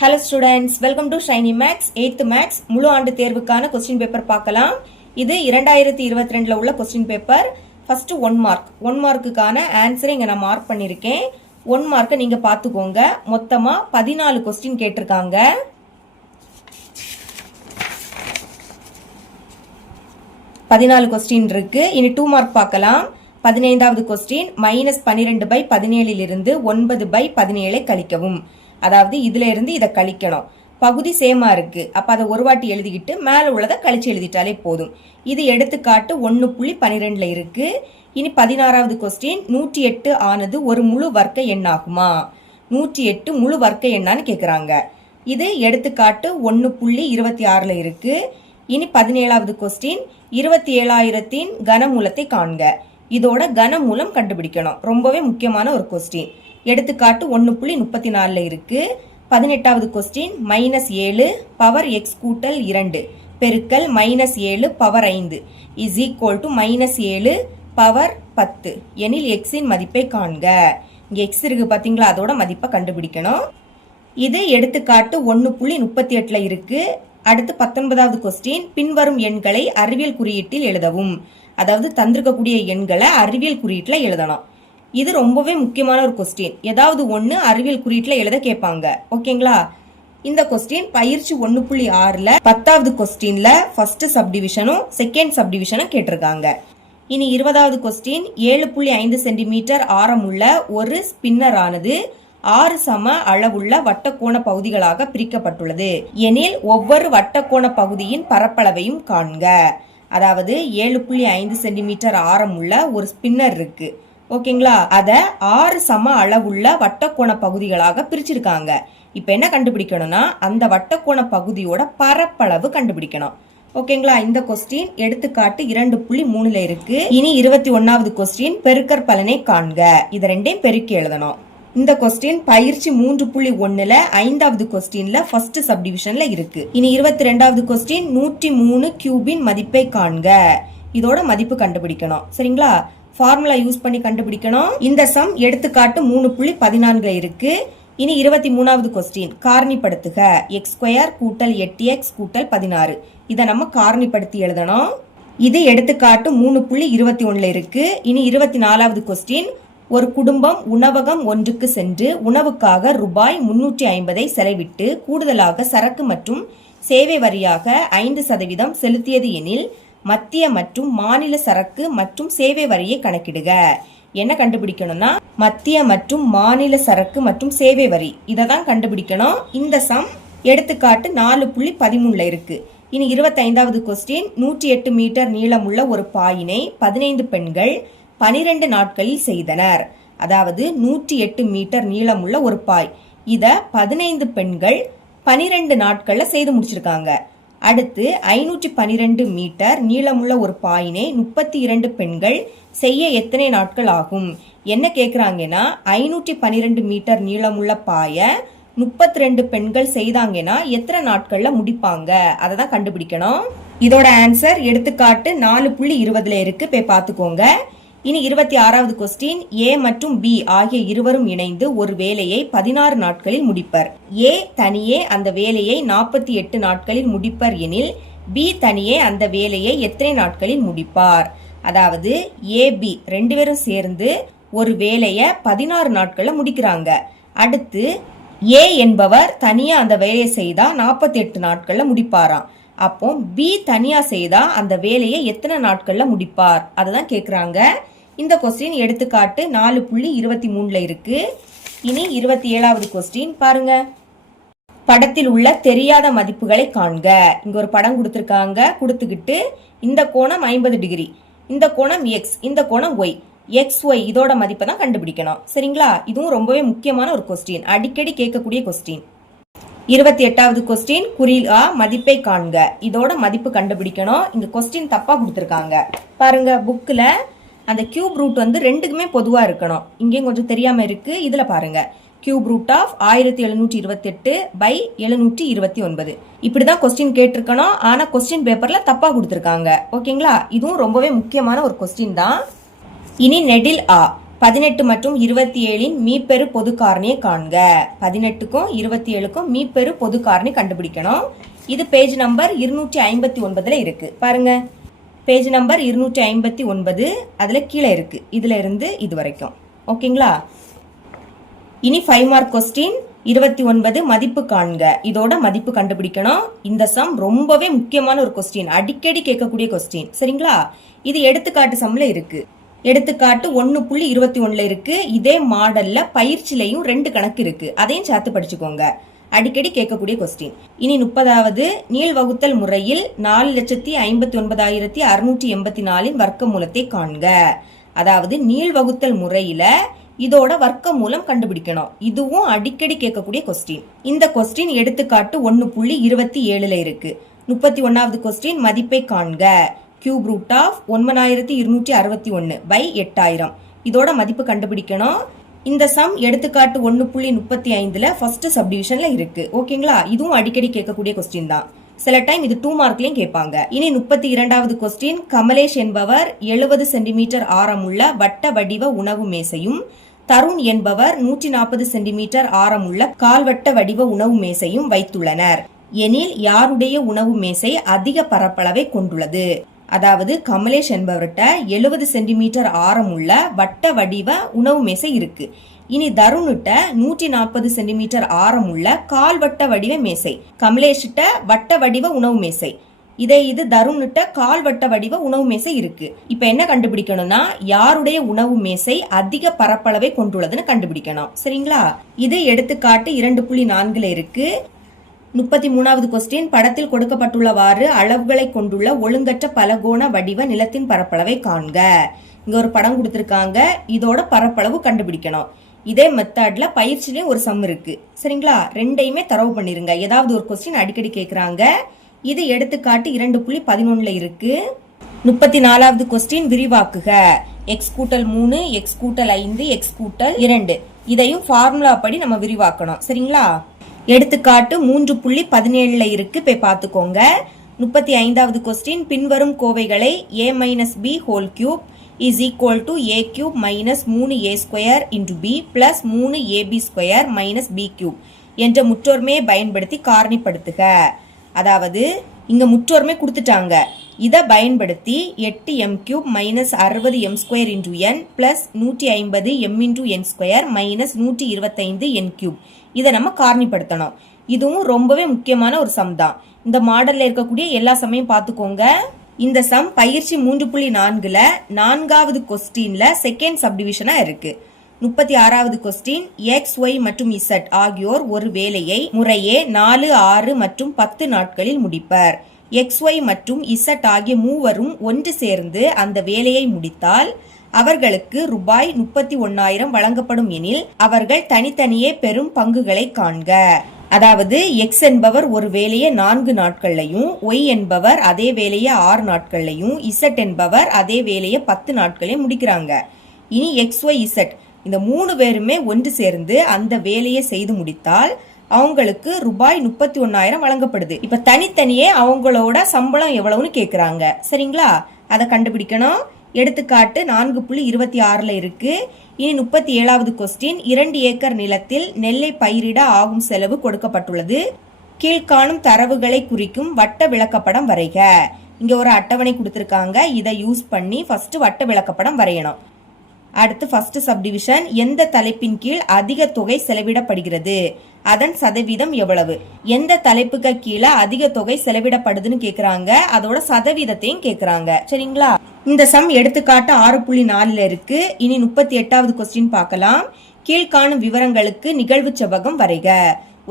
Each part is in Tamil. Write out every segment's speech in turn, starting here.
Hello students, welcome to Shiny Max 8th Max முழு ஆண்டு தேர்வுக்கான கொஸ்டின் பேப்பர் பார்க்கலாம். இது 2022ல உள்ள கொஸ்டின் பேப்பர். First 1 mark. 1 மார்க்குக்கான ஆன்சரை இங்க நான் மார்க் பண்ணிருக்கேன். 1 மார்க்கை நீங்க பாத்துக்கோங்க. மொத்தமா 14 கொஸ்டின் கேட்டிருக்காங்க. கொஸ்டின் இருக்கு. இனி 2 மார்க் பார்க்கலாம். 15வது கொஸ்டின் -12/17 இருந்து 9/17 கழிக்கவும். அதாவது இதுல இருந்து இதை கழிக்கணும். பகுதி சேமா இருக்கு. அப்ப அதை ஒரு வாட்டி எழுதிக்கிட்டு மேல உள்ளதை கழிச்சு எழுதிட்டாலே போதும். இது எடுத்துக்காட்டு 1.12 இருக்கு. இனி 16வது கொஸ்டின் 108 ஆனது ஒரு முழு வர்க்க எண்ணாகுமா? 108 முழு வர்க்க எண்ணான்னு கேக்குறாங்க. இது எடுத்துக்காட்டு 1.26 இருக்கு. இனி 17வது கொஸ்டின் 27,000 கனமூலத்தை காண்க. இதோட கனமூலம் கண்டுபிடிக்கணும். ரொம்பவே முக்கியமான ஒரு கொஸ்டின். எடுத்துக்காட்டு 1.34 இருக்கு. 18வது கொஸ்டின் -7 பவர் x கூட்டல் 2 பெருக்கல் -7 power 5 is equal to -7 power 10 எனில் x இன் மதிப்பை காண்க. இங்க x இருக்கு பாத்தீங்களா, அதோட மதிப்பை கண்டுபிடிக்கணும். இது எடுத்துக்காட்டு 1.38 இருக்கு. அடுத்து 19வது கொஸ்டின் பின்வரும் எண்களை அறிவியல் குறியீட்டில் எழுதவும். அதாவது தந்திருக்கக்கூடிய எண்களை அறிவியல் குறியீட்டில் எழுதணும். இது ரொம்பவே முக்கியமான ஒரு கொஸ்டின். ஏதாவது ஒன்று அறிவியல் குறியீட்டில் எழுத கேட்பாங்க. ஓகேங்களா? இந்த கொஸ்டின் பயிற்சி 1.6ல 10வது கொஸ்டின்ல ஃபர்ஸ்ட் சப்டிவிஷனும் செகண்ட் சப்டிவிஷனும் கேட்டிருக்காங்க. இனி 20வது கொஸ்டின் 7.5 சென்டிமீட்டர் ஆரமுள்ள ஒரு ஸ்பின்னர் ஆனது 6 சம அளவுள்ள வட்டக்கோண பகுதிகளாக பிரிக்கப்பட்டுள்ளது எனில் ஒவ்வொரு வட்டக்கோண பகுதியின் பரப்பளவையும் காண்க. அதாவது 7.5 சென்டிமீட்டர் ஆரமுள்ள ஒரு ஸ்பின்னர் இருக்கு. ஓகேங்களா? அத 6 சம அளவுள்ள வட்டக்கோண பகுதிகளாக பிரிச்சிருக்காங்க. இப்ப என்ன கண்டுபிடிக்கணும்னா அந்த வட்டக்கோண பகுதியோட பரப்பளவு கண்டுபிடிக்கணும். ஓகேங்களா? இந்த கொஸ்டின் எடுத்துக்காட்டு 2.3ல இருக்கு. இனி 21வது கொஸ்டின் பெருக்கற் பலனை காண்க. இத ரெண்டையும் பெருக்கி எழுதணும். இந்த கொஸ்டின் பயிற்சி 3.1ல 5வது கொஸ்டின்ல ஃபர்ஸ்ட் சப்டிவிஷன்ல இருக்கு. இனி 22வது கொஸ்டின் 103 கியூபின் மதிப்பை காண்க. இதோட மதிப்பு கண்டுபிடிக்கணும். சரிங்களா? ஃபார்முலா யூஸ் பண்ணி கண்டுபிடிக்கணும். இந்த சம் எடுத்துக்காட்டு 3.14 இருக்கு. இனி 23வது கொஸ்டின் காரணிப்படுத்துக. x² கூட்டல் 8x கூட்டல் 16. இதை நம்ம காரணிப்படுத்தி எழுதணும். இது எடுத்துக்காட்டு 3.21 இருக்கு. இனி 24வது கொஸ்டின் ஒரு குடும்பம் உணவகம் ஒன்றுக்கு சென்று உணவுக்காக ரூபாய் 350 செலவிட்டு கூடுதலாக சரக்கு மற்றும் சேவை வரியாக 5% செலுத்தியது எனில் மத்திய மற்றும் மாநில சரக்கு மற்றும் சேவை வரியை கணக்கிடுக. என்ன கண்டுபிடிக்கணும்னா மத்திய மற்றும் மாநில சரக்கு மற்றும் சேவை வரி இதை தான் கண்டுபிடிக்கணும். இந்த சம் எடுத்துக்காட்டு 4.13 இருக்கு. இனி 25வது கொஸ்டின் 108 மீட்டர் நீளமுள்ள ஒரு பாயினை 15 பெண்கள் 12 நாட்களில் செய்தனர். அதாவது 108 மீட்டர் நீளமுள்ள ஒரு பாய் இத 15 பெண்கள் 12 நாட்கள்ல செய்து முடிச்சிருக்காங்க. அடுத்து 512 மீட்டர் நீளமுள்ள ஒரு பாயினை 32 பெண்கள் செய்ய எத்தனை நாட்கள் ஆகும்? என்ன கேக்குறாங்கன்னா 512 மீட்டர் நீளமுள்ள பாய 32 பெண்கள் செய்தாங்கன்னா எத்தனை நாட்கள்ல முடிப்பாங்க அதை தான் கண்டுபிடிக்கணும். இதோட ஆன்சர் எடுத்துக்காட்டு 4.20ல இருக்கு. போய் பாத்துக்கோங்க. இனி 26வது கொஸ்டின் ஏ மற்றும் பி ஆகிய இருவரும் இணைந்து ஒரு வேலையை 16 நாட்களில் முடிப்பர். ஏ தனியே அந்த வேலையை 48 நாட்களில் முடிப்பர் எனில் பி தனியே அந்த வேலையை எத்தனை நாட்களில் முடிப்பார்? அதாவது ஏ பி 2 பேரும் சேர்ந்து ஒரு வேலையை 16 நாட்கள்ல முடிக்கிறாங்க. அடுத்து ஏ என்பவர் தனியா அந்த வேலையை செய்தா 48 நாட்கள்ல முடிப்பாராம். அப்போ பி தனியா செய்தா அந்த வேலையை எத்தனை நாட்கள்ல முடிப்பார் அதுதான் கேக்குறாங்க. இந்த கொஸ்டின் எடுத்துக்காட்டு 4.23ல இருக்கு. இனி 27வது கொஸ்டின் பாருங்க. படத்தில் உள்ள தெரியாத மதிப்புகளை காண்க. இங்க ஒரு படம் கொடுத்திருக்காங்க. கொடுத்துக்கிட்டு இந்த கோணம் 50 டிகிரி, இந்த கோணம் x, இந்த கோணம் y, xy இதோட மதிப்பை தான் கண்டுபிடிக்கணும். சரிங்களா? இதுவும் ரொம்பவே முக்கியமான ஒரு கொஸ்டின், அடிக்கடி கேட்கக்கூடிய கொஸ்டின். 28வது கொஸ்டின் குறில் ஆ மதிப்பை காண்க. இதோட மதிப்பு கண்டுபிடிக்கணும். இங்க கொஸ்டின் தப்பா கொடுத்திருக்காங்க பாருங்க. புக்ல அந்த கியூப் ரூட் வந்து ரெண்டுக்குமே பொதுவா இருக்கணும். இங்கேயும் கொஞ்சம் தெரியாம இருக்கு. இதுல பாருங்க கியூப் ரூட் ஆஃப் 1728/729 இப்படிதான் கொஸ்டின் கேட்டிருக்கணும். ஆனா கொஸ்டின் பேப்பர்ல தப்பா கொடுத்திருக்காங்க. ஓகேங்களா? இதுவும் ரொம்பவே முக்கியமான ஒரு கொஸ்டின் தான். இனி நெடில் ஆ 18 மற்றும் 27 மீப்பெரு பொது காரணியை காண்க. 18க்கும் 27க்கும் மீப்பெரு பொது காரணி கண்டுபிடிக்கணும். இது பேஜ் நம்பர் 259 இருக்கு. பாருங்க, பேஜ் நம்பர் 259 அதுல கீழே இருக்கு. இதுல இருந்து இது வரைக்கும். ஓகேங்களா? இனி 5 மார்க் கொஸ்டின் 29 மதிப்பு காண்க. இதோட மதிப்பு கண்டுபிடிக்கணும். இந்த சம் ரொம்பவே முக்கியமான ஒரு கொஸ்டின், அடிக்கடி கேட்கக்கூடிய கொஸ்டின். சரிங்களா? இது எடுத்துக்காட்டு சம்ல இருக்கு. எடுத்துக்காட்டு 1.21 இருக்கு. இதே மாடல்ல பயிற்சிலையும் 2 கணக்கு இருக்கு. அதையும் சேர்த்து படிச்சுக்கோங்க. அடிக்கடி கேட்கக்கூடிய கொஸ்டின். இனி 30வது நீள் வகுத்தல் முறையில் 4,59,684 வர்க்க மூலத்தை காண்க. அதாவது நீள் வகுத்தல் முறையில இதோட வர்க்க மூலம் கண்டுபிடிக்கணும். இதுவும் அடிக்கடி கேட்கக்கூடிய கொஸ்டின். இந்த கொஸ்டின் எடுத்துக்காட்டு 1.27 இருக்கு. 31வது கொஸ்டின் மதிப்பை காண்க. Cube root of 9261 by 8000. இதோட மதிப்பு கண்டுபிடிக்கணும். இந்த சம் எடுத்துக்காட்டு 1.35 ஃபர்ஸ்ட் சப்டிவிஷன்ல இருக்கு. ஓகேங்களா? இதுவும் அடிக்கடி கேட்கக்கூடிய கொஸ்டின் தான். சில டைம் இது 2 மார்க்லயும் கேட்பாங்க. இனி 32வது கொஸ்டின் கமலேஷ் என்பவர் 70 சென்டிமீட்டர் ஆரமுள்ள வட்ட வடிவ உணவு மேசையும் தருண் என்பவர் 140 சென்டிமீட்டர் ஆரமுள்ள கால்வட்ட வடிவ உணவு மேசையும் வைத்துள்ளனர் எனில் யாருடைய உணவு மேசை அதிக பரப்பளவை கொண்டுள்ளது? அதாவது கமலேஷ் என்பவர்கிட்ட 70 சென்டிமீட்டர் ஆரமுள்ள வட்ட வடிவ உணவு மேசை இருக்கு. இனி தருண்கிட்ட 140 சென்டிமீட்டர் ஆரமுள்ள கால்வட்ட வடிவ மேசை. கமலேஷ்கிட்ட வட்ட வடிவ உணவு மேசை. இது தருண்கிட்ட கால்வட்ட வடிவ உணவு மேசை இருக்கு. இப்ப என்ன கண்டுபிடிக்கணும்னா யாருடைய உணவு மேசை அதிக பரப்பளவை கொண்டுள்ளதுன்னு கண்டுபிடிக்கணும். சரிங்களா? இது எடுத்துக்காட்டு 2.4 இருக்கு. 33வது கொஸ்டின் படத்தில் கொடுக்கப்பட்டுள்ளவாறு அளவுகளை கொண்டுள்ள ஒழுங்கற்ற பலகோண வடிவ நிலத்தின் பரப்பளவை காண்க. இங்க ஒரு படம் கொடுத்திருக்காங்க. இதோட பரப்பளவு கண்டுபிடிக்கணும். இதே மெத்தட்ல பயிற்சியிலேயே ஒரு சம் இருக்கு. சரிங்களா? ரெண்டையுமே தரவு பண்ணிருங்க. ஏதாவது ஒரு கொஸ்டின் அடிக்கடி கேட்கறாங்க. இது எடுத்துக்காட்டு 2.11 இருக்கு. 34வது கொஸ்டின் விரிவாக்குக. x கூட்டல் 3 x கூட்டல் 5 x கூட்டல் 2 இதையும் ஃபார்முலா படி நம்ம விரிவாக்கணும். சரிங்களா? எடுத்துக்காட்டு 3.17 இருக்கு. போய் பார்த்துக்கோங்க. 35வது கொஸ்டின் பின்வரும் கோவைகளை a - b whole cube is equal to a cube minus 3a square into b plus 3ab square minus b cube என்ற முற்றொருமையை பயன்படுத்தி காரணிப்படுத்துக. அதாவது இங்க முற்றொருமை கொடுத்துட்டாங்க. இதை பயன்படுத்தி 8m cube minus 60m square into n plus 150m into n square minus 125n cube இதை நம்ம காரணிப்படுத்தணும். இதுவும் ரொம்பவே முக்கியமான ஒரு சம் தான். இந்த மாடல்ல இருக்கக்கூடிய எல்லா சமையும் பார்த்துக்கோங்க. இந்த சம் பயிற்சி 3.4ல 4வது கொஸ்டின்ல செகண்ட் சப்டிவிஷனா இருக்கு. 36வது கொஸ்டின் x, y மற்றும் z ஆகியோர் ஒரு வேலையை முறையே 4, 6 மற்றும் 10 நாட்களில் முடிப்பர். x, y மற்றும் z ஆகிய மூவரும் ஒன்று சேர்ந்து அந்த வேலையை முடித்தால் அவர்களுக்கு ரூபாய் 31,000 வழங்கப்படும் எனில் அவர்கள் தனித்தனியே பெறும் பங்குகளை காண்க. அதாவது x என்பவர் ஒரு வேலையை 4 நாட்கள்லையும் y என்பவர் அதே வேலையை 6 நாட்கள்லையும் z என்பவர் அதே வேலையை 10 நாட்களையும் முடிக்கிறாங்க. இனி x, y, z இந்த 3 பேருமே ஒன்று சேர்ந்து அந்த வேலையை செய்து முடித்தால் அவங்களுக்கு ரூபாய் 31,000 வழங்கப்படுது. இப்ப தனித்தனியே அவங்களோட சம்பளம் எவ்வளவுன்னு கேக்குறாங்க. சரிங்களா? அதை கண்டுபிடிக்கணும். எடுத்துக்காட்டு 4.26 இருக்கு. இனி 37வது கொஸ்டின் 2 ஏக்கர் நிலத்தில் நெல்லை பயிரிட ஆகும் செலவு கொடுக்கப்பட்டுள்ளது. கீழ்காணும் தரவுகளை குறிக்கும் வட்ட விளக்கப்படம் வரைக. இங்க ஒரு அட்டவணை கொடுத்திருக்காங்க. இதை யூஸ் பண்ணி ஃபர்ஸ்ட் வட்ட விளக்கப்படம் வரையணும். அடுத்து ஃபர்ஸ்ட் சப்டிவிஷன் எந்த தலைப்பின் கீழ் அதிக தொகை செலவிடப்படுகிறது, அதன் சதவீதம் எவ்வளவு? எந்த தலைப்புக்கு கீழே அதிக தொகை செலவிடப்படுதுன்னு கேக்குறாங்க. அதோட சதவீதத்தையும் கேக்குறாங்க. சரிங்களா? இந்த சம் எடுத்துக்காட்டு 6.4 இருக்கு. இனி 38வது கொஸ்டின் பார்க்கலாம். கீழ்காணும் விவரங்களுக்கு நிகழ்வு செவ்வகம் வரைக.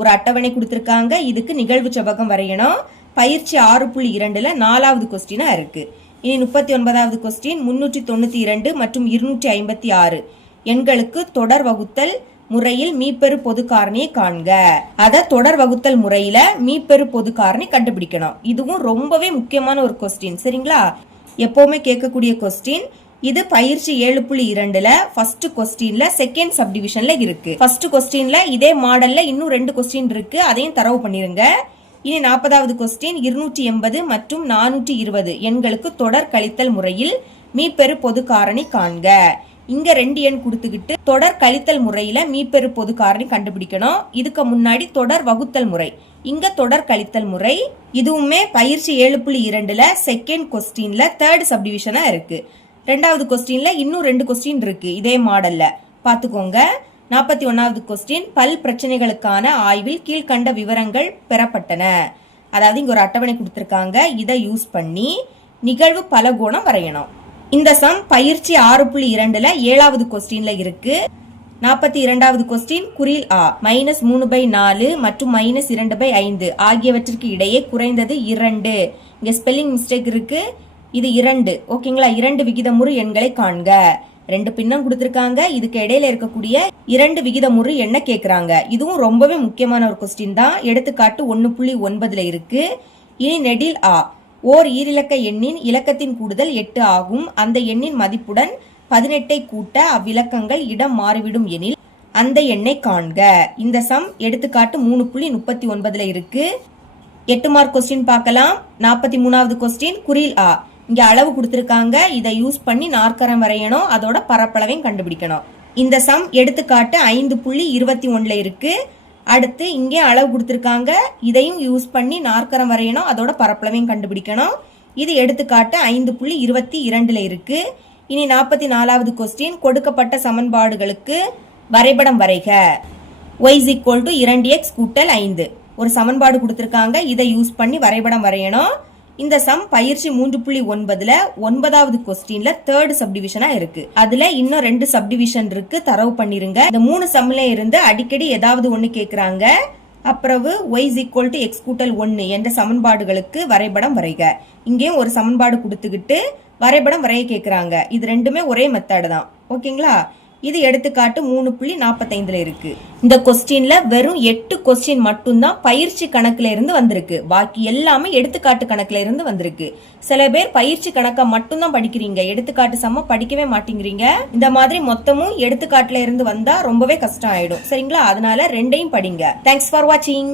ஒரு அட்டவணை கொடுத்திருக்காங்க. இதுக்கு நிகழ்வு செவ்வகம் வரையணும். பயிற்சி 6.2ல 4வது கொஸ்டினா இருக்கு. இனி 39வது கொஸ்டின் 392 மற்றும் 256 எண்களுக்கு தொடர் வகுத்தல் முறையில் மீப்பெரு பொது காரணியை காண்க. அத தொடர் வகுத்தல் முறையில மீப்பெரு பொது காரணி கண்டுபிடிக்கணும். இதுவும் ரொம்பவே முக்கியமான ஒரு கொஸ்டின். சரிங்களா? எப்பவுமே கேட்கக்கூடிய கொஸ்டின். இது பயிற்சி 7.2ல ஃபர்ஸ்ட் கொஸ்டின்ல செகண்ட் சப்டிவிஷன்ல இருக்கு. ஃபர்ஸ்ட் கொஸ்டின்ல இதே மாடல்ல இன்னும் 2 கொஸ்டின் இருக்கு. அதையும் தரவு பண்ணிருங்க. இனி 40வது கொஸ்டின் 280 மற்றும் 420 எண்களுக்கு தொடர் கழித்தல் முறையில் மீப்பெரு பொது காரணி காண்க. இங்க 2 எண் கொடுத்துக்கிட்டு தொடர் கழித்தல் முறையில மீப்பெரு பொது காரணி கண்டுபிடிக்கணும். இதுக்கு முன்னாடி தொடர் வகுத்தல் முறை, இங்க தொடர் கழித்தல் முறை. இதுவுமே பயிற்சி 7.2ல செகண்ட் கொஸ்டின்ல தேர்ட் சப்டிவிஷனா இருக்கு. ரெண்டாவது கொஸ்டின்ல இன்னும் 2 கொஸ்டின் இருக்கு இதே மாடல்ல பாத்துக்கோங்க. 41வது கொஸ்டின், பல் பிரச்சனைகளுக்கான ஆய்வில் கீழ்கண்ட விவரங்கள் பெறப்பட்டன. அதாவது இங்க ஒரு அட்டவணை கொடுத்திருக்காங்க, இதை யூஸ் பண்ணி நிகழ்வு பலகோணம் வரையணும். இந்த சம் பயிற்சி 6.2ல 7வது கொஸ்டின்ல இருக்கு. 42வது கொஸ்டின், குறில் ஆ -3/4 மற்றும் -2/5 ஆகியவற்றிற்கு இடையே குறைந்தது 2. இங்க ஸ்பெல்லிங் மிஸ்டேக் இருக்கு, இது 2. ஓகேங்களா? 2 விகிதமுறு எண்களை காண்க. 2 பின்னம் கொடுத்திருக்காங்க, இதுக்கு இடையில இருக்கக்கூடிய 2 விகிதமுறு எண்ணை கேக்குறாங்க. இதுவும் ரொம்பவே முக்கியமான ஒரு கொஸ்டின் தான். எடுத்துக்காட்டு 1.9ல இருக்கு. இனி நெடில் ஆ ஓர் ஈரிலக்க எண்ணின் இலக்கத்தின் கூடுதல் 8 ஆகும். அந்த எண்ணின் மதிப்புடன் 18ஐ கூட்ட அவ்விலக்கங்கள் இடம் மாறிவிடும் எனில் அந்த எண்ணை காண்க. இந்த சம் எடுத்துக்காட்டு 3.39ல இருக்கு. 8 மார்க் கொஸ்டின் பார்க்கலாம். 43வது கொஸ்டின், குறில் ஆ. இங்க அளவு கொடுத்திருக்காங்க, இதை யூஸ் பண்ணி நாற்கரம் வரையணும், அதோட பரப்பளவையும் கண்டுபிடிக்கணும். இந்த சம் எடுத்துக்காட்டு 5.21ல இருக்கு. அடுத்து இங்கே அளவு கொடுத்திருக்காங்க, இதையும் யூஸ் பண்ணி நாற்கரம் வரையணும், அதோட பரப்பளவையும் கண்டுபிடிக்கணும். இது எடுத்துக்காட்டு 5.22ல இருக்கு. இனி 44வது கொஸ்டின், கொடுக்கப்பட்ட சமன்பாடுகளுக்கு வரைபடம் வரைக. y = 2x கூட்டல் 5 ஒரு சமன்பாடு கொடுத்திருக்காங்க, இதை யூஸ் பண்ணி வரைபடம் வரையணும். இந்த சம் பயிற்சி 3.9ல 9வது கொஸ்டின்ல தேர்ட் சப்டிவிஷனா இருக்கு. அதுல இன்னும் 2 சப்டிவிஷன் இருக்கு, தரவு பண்ணிருங்க. இந்த 3 சம்ல இருந்து அடிக்கடி ஏதாவது ஒண்ணு கேக்குறாங்க. அப்புறம் y = x கூட்டல் 1 என்ற சமன்பாடுகளுக்கு வரைபடம் வரைக. இங்கேயும் ஒரு சமன்பாடு கொடுத்துக்கிட்டு வரைபடம் வரைய கேக்குறாங்க. இது ரெண்டுமே ஒரே மெத்தட் தான். ஓகேங்களா? இது எடுத்துக்காட்டு 3.45ல இருக்கு. இந்த கொஸ்டின்ல வெறும் 8 கொஸ்டின் மட்டும்தான் பயிற்சி கணக்குல இருந்து வந்திருக்கு. பாக்கி எல்லாமே எடுத்துக்காட்டு கணக்குல இருந்து வந்திருக்கு. சில பேர் பயிற்சி கணக்கா மட்டும்தான் படிக்கிறீங்க, எடுத்துக்காட்டு சம்ம படிக்கவே மாட்டேங்கிறீங்க. இந்த மாதிரி மொத்தமும் எடுத்துக்காட்டுல இருந்து வந்தா ரொம்பவே கஷ்டம் ஆயிடும். சரிங்களா? அதனால ரெண்டையும் படிங்க. தேங்க்ஸ் ஃபார் வாட்சிங்.